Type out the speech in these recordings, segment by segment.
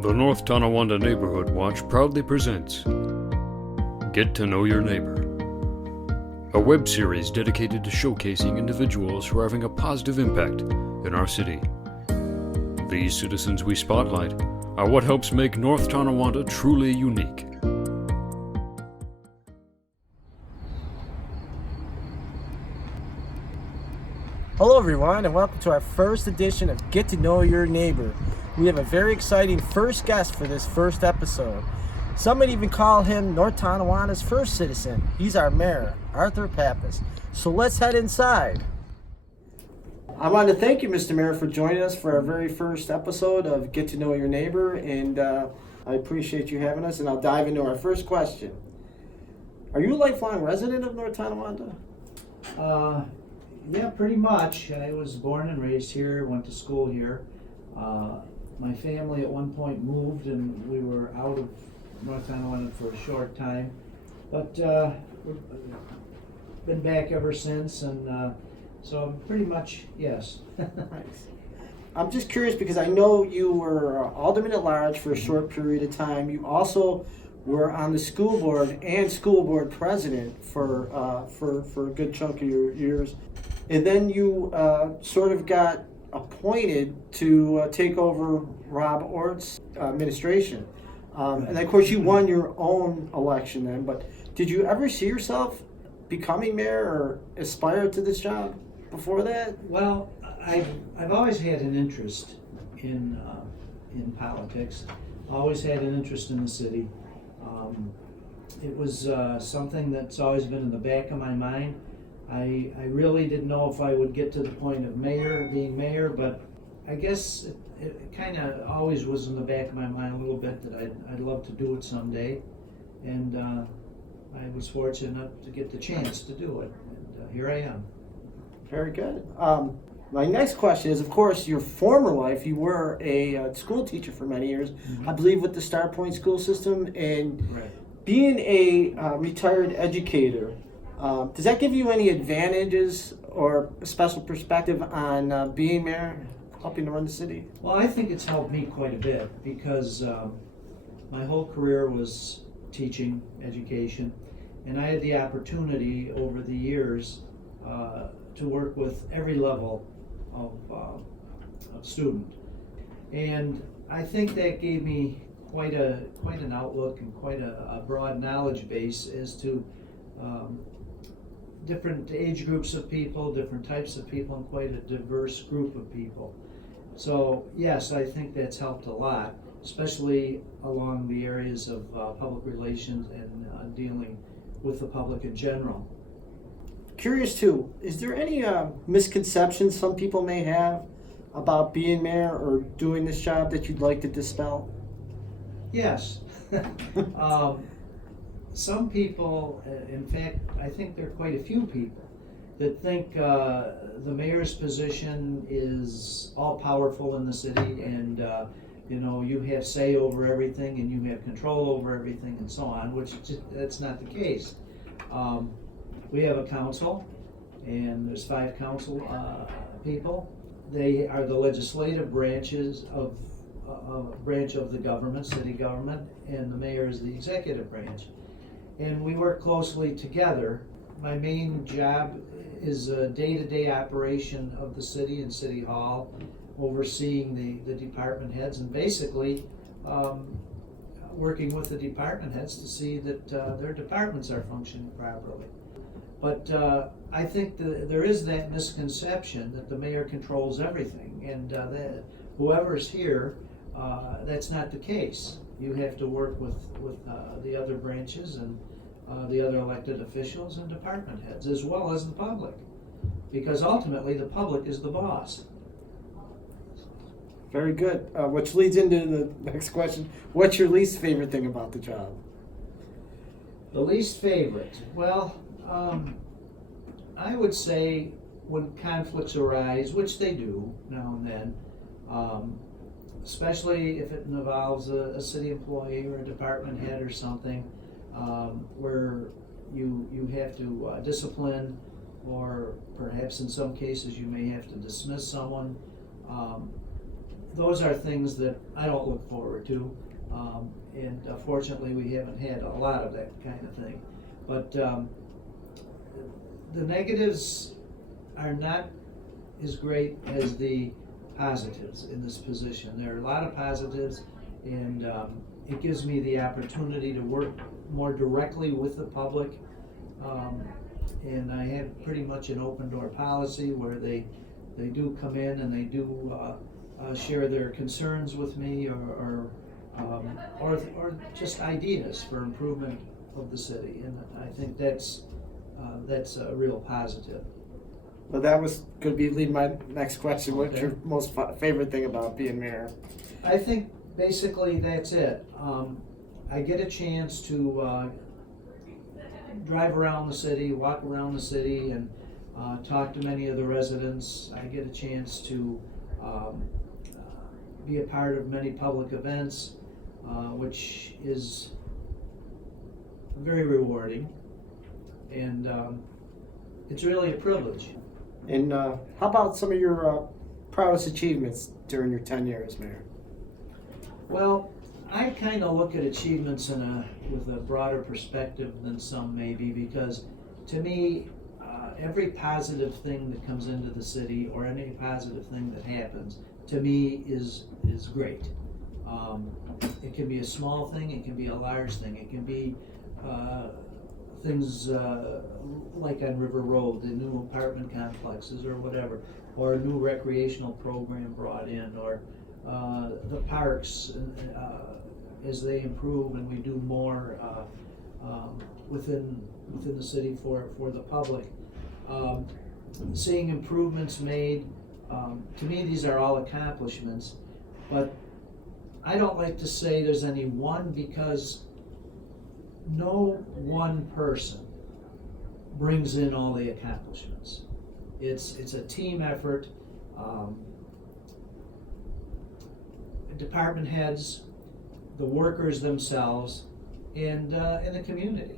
The North Tonawanda Neighborhood Watch proudly presents Get to Know Your Neighbor, a web series dedicated to showcasing individuals who are having a positive impact in our city. These citizens we spotlight are what helps make North Tonawanda truly unique. Hello everyone, and welcome to our first edition of Get to Know Your Neighbor. We have a very exciting first guest for this first episode. Some might even call him North Tonawanda's first citizen. He's our mayor, Arthur Pappas. So let's head inside. I want to thank you, Mr. Mayor, for joining us for our very first episode of Get to Know Your Neighbor, and I appreciate you having us, and I'll dive into our first question. Are you a lifelong resident of North Tonawanda? Yeah, pretty much. I was born and raised here, went to school here. My family at one point moved and we were out of North Tonawanda for a short time. But we've been back ever since, and so pretty much, yes. Nice. I'm just curious because I know you were alderman at large for a short period of time. You also were on the school board and school board president for a good chunk of your years. And then you sort of got appointed to take over Rob Ort's administration. And of course you won your own election then, but did you ever see yourself becoming mayor or aspire to this job before that? Well, I've always had an interest in politics. Always had an interest in the city. It was something that's always been in the back of my mind. I really didn't know if I would get to the point of being mayor, but I guess it kind of always was in the back of my mind a little bit that I'd love to do it someday, and I was fortunate enough to get the chance to do it, and here I am. Very good. My next question is, of course, your former life, you were a school teacher for many years, I believe with the Star Point school system, and being a retired educator, does that give you any advantages or a special perspective on being mayor, helping to run the city? Well, I think it's helped me quite a bit because my whole career was teaching, education, and I had the opportunity over the years to work with every level of student. And I think that gave me quite an outlook and quite a broad knowledge base as to different age groups of people, different types of people, and quite a diverse group of people. So yes, I think that's helped a lot, especially along the areas of public relations and dealing with the public in general. Curious too, is there any misconceptions some people may have about being mayor or doing this job that you'd like to dispel? Yes. Some people, in fact, I think there are quite a few people that think the mayor's position is all powerful in the city, and you have say over everything and you have control over everything and so on, which that's not the case. We have a council, and there's 5 council people. They are the legislative branches of branch of the government, city government, and the mayor is the executive branch. And we work closely together. My main job is a day-to-day operation of the city and City Hall, overseeing the department heads and basically working with the department heads to see that their departments are functioning properly. But I think there is that misconception that the mayor controls everything, and that whoever's here, that's not the case. You have to work with the other branches and the other elected officials and department heads, as well as the public, because ultimately the public is the boss. Very good. Which leads into the next question. What's your least favorite thing about the job? The least favorite? Well, I would say when conflicts arise, which they do now and then, especially if it involves a city employee or a department head or something, where you have to discipline, or perhaps in some cases you may have to dismiss someone. those are things that I don't look forward to. And fortunately, we haven't had a lot of that kind of thing. But the negatives are not as great as the positives in this position. There are a lot of positives, and it gives me the opportunity to work more directly with the public. And I have pretty much an open door policy where they do come in and they do share their concerns with me or just ideas for improvement of the city. And I think that's a real positive. Well, that was going to be my next question. What's your most favorite thing about being mayor? I think basically that's it. I get a chance to drive around the city, walk around the city, and talk to many of the residents. I get a chance to be a part of many public events, which is very rewarding, and it's really a privilege. And how about some of your proudest achievements during your tenure as mayor? Well, I kind of look at achievements with a broader perspective than some maybe, because to me, every positive thing that comes into the city or any positive thing that happens, to me is great. It can be a small thing, it can be a large thing, it can be things like on River Road, the new apartment complexes or whatever, or a new recreational program brought in, or the parks as they improve and we do more within the city for the public. Seeing improvements made, to me these are all accomplishments, but I don't like to say there's any one, because no one person brings in all the accomplishments. It's a team effort. Department heads, the workers themselves, and the community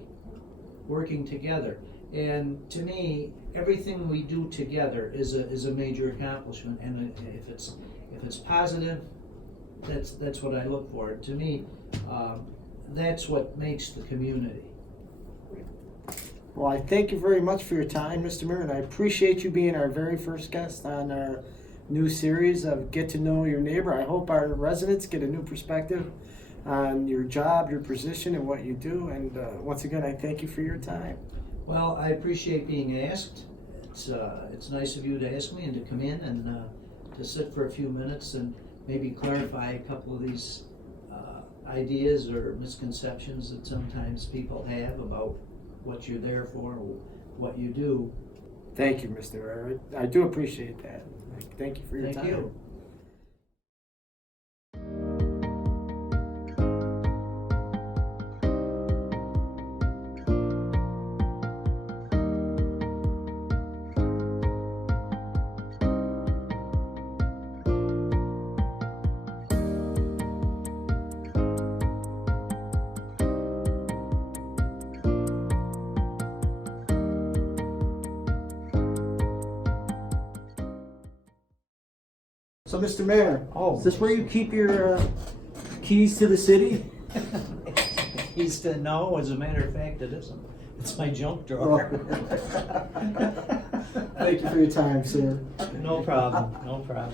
working together. And to me, everything we do together is a major accomplishment. And if it's positive, that's what I look for. To me, that's what makes the community. Well, I thank you very much for your time, Mr. Mayor, and I appreciate you being our very first guest on our new series of Get to Know Your Neighbor. I hope our residents get a new perspective on your job, your position, and what you do. And once again, I thank you for your time. Well, I appreciate being asked. It's nice of you to ask me and to come in and to sit for a few minutes and maybe clarify a couple of these ideas or misconceptions that sometimes people have about what you're there for or what you do. Thank you, Mr. Mayor. I do appreciate that. Thank you for your time. Thank you. So, Mr. Mayor, is this where you keep your keys to the city? He's to no, as a matter of fact, it isn't. It's my junk drawer. Thank you for your time, sir. No problem, no problem.